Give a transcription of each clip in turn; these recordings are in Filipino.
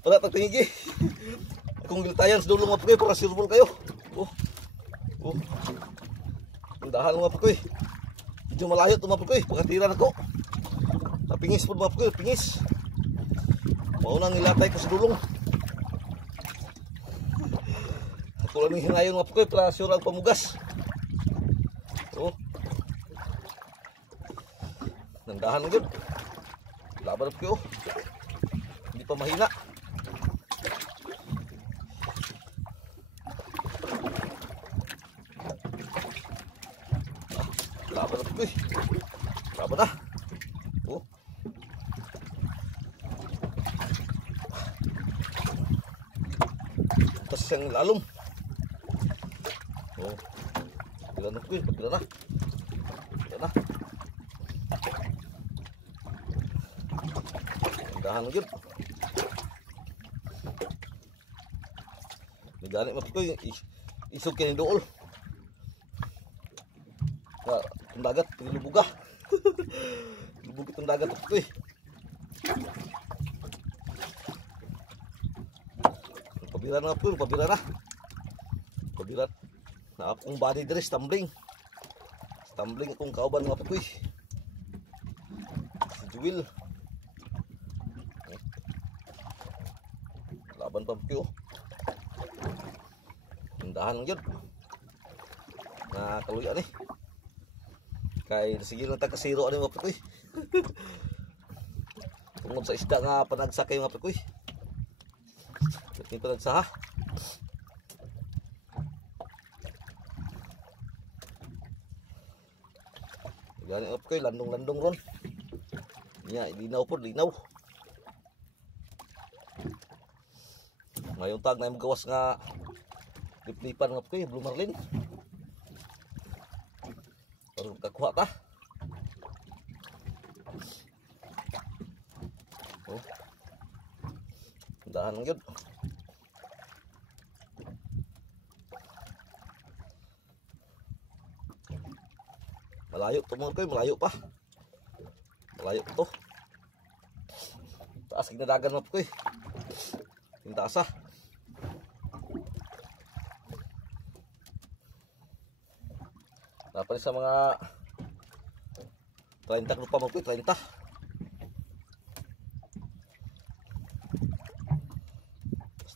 Wala tagtingigi. Akong giltayan sa dulo mga pakoy para silbol kayo. Oh. Oh. Dahan mga pakoy. Medyo malayo ito mga pakoy. Pagkatira na ko. Napingis po mga pakoy. Pingis. Maunang ilatay ko sa dulong. Ako lang yung hingayon mga pakoy para sure ang pamugas. Oh. Nandahan agad. Laban na pakoy. Hindi pa mahina. Laban na pakoy. Laban na. Oh. Tas yang lalong. Oh. Pagila na pakoy. Pagila na. Pagila na. Dahan agad. Nagani mo pakoy. Isog kayo dool. Itong dagat, lubugah. Lubog itong dagat ito eh. Pabira na po, pabira na. Pabira na akong body dress, tumbling. Tumbling akong kauban mga pakoy. Si Jewel. Laban pa pakoy oh. Tindahan lang yun. Nakaluya ni. Kay sige lang tagkasiro ano mga pakoy. Tungod sa isda nga panagsakay mga pakoy. Hindi panagsaha. Gani mga pakoy, landong-landong ron. Nya, linaw po, linaw. Ngayong tag na yung gawas nga liplipan mga pakoy, Blue Marlin. Baru kakuha ta. Oh. Dahan lang yun. Malayo to mga koy, malayo pa. Malayo to. Taas ginadagan mga koy. Yung taas ah. Dapat sa mga 30 lupa mo po, 30.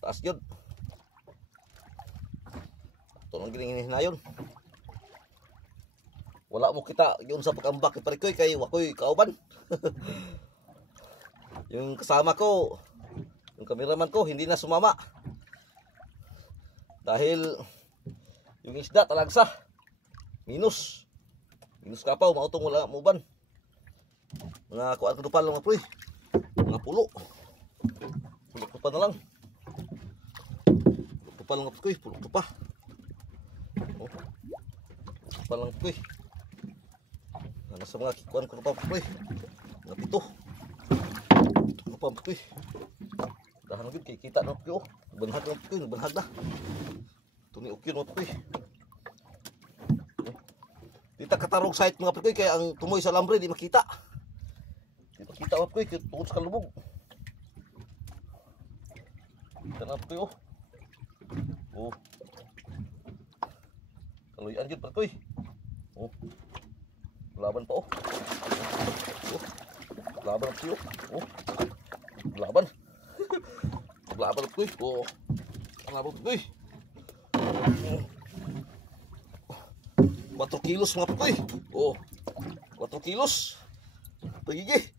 Taas yun. Ito nang ginihinayon. Wala mo kita yun sa pag-ambak iparikoy kay wakoy kauban. Yung kasama ko, yung cameraman ko hindi na sumama. Dahil yung isda talagsa. Minus kapaw, mautong wala muban. Mga kuan kadupal lang mga pre. Mga pulo. Pulo pa na lang. Pulo pa lang mga pre, pulo pa. Oh. Pa lang pre. Ano sa mga kuan ko pa pre. Mga pito. Pito pa pre. Dahan gid kay kita no pre. Banhag na pre, banhag na. Tuni ukyon mo pre. Dita katarong site mga pakoy kaya ang tumoy sa lambre di makita. Di makita mga pakoy tungod sa kalubog. Dita na pakoy oh. Oh. Kaluyan yun pakoy. Oh. Laban pa oh. Oh. Laban pakoy oh. Laban. Laban pakoy. Oh. Laban pakoy. 4 kilos mga pakoy. Oh. 4 kilos. Pagigi.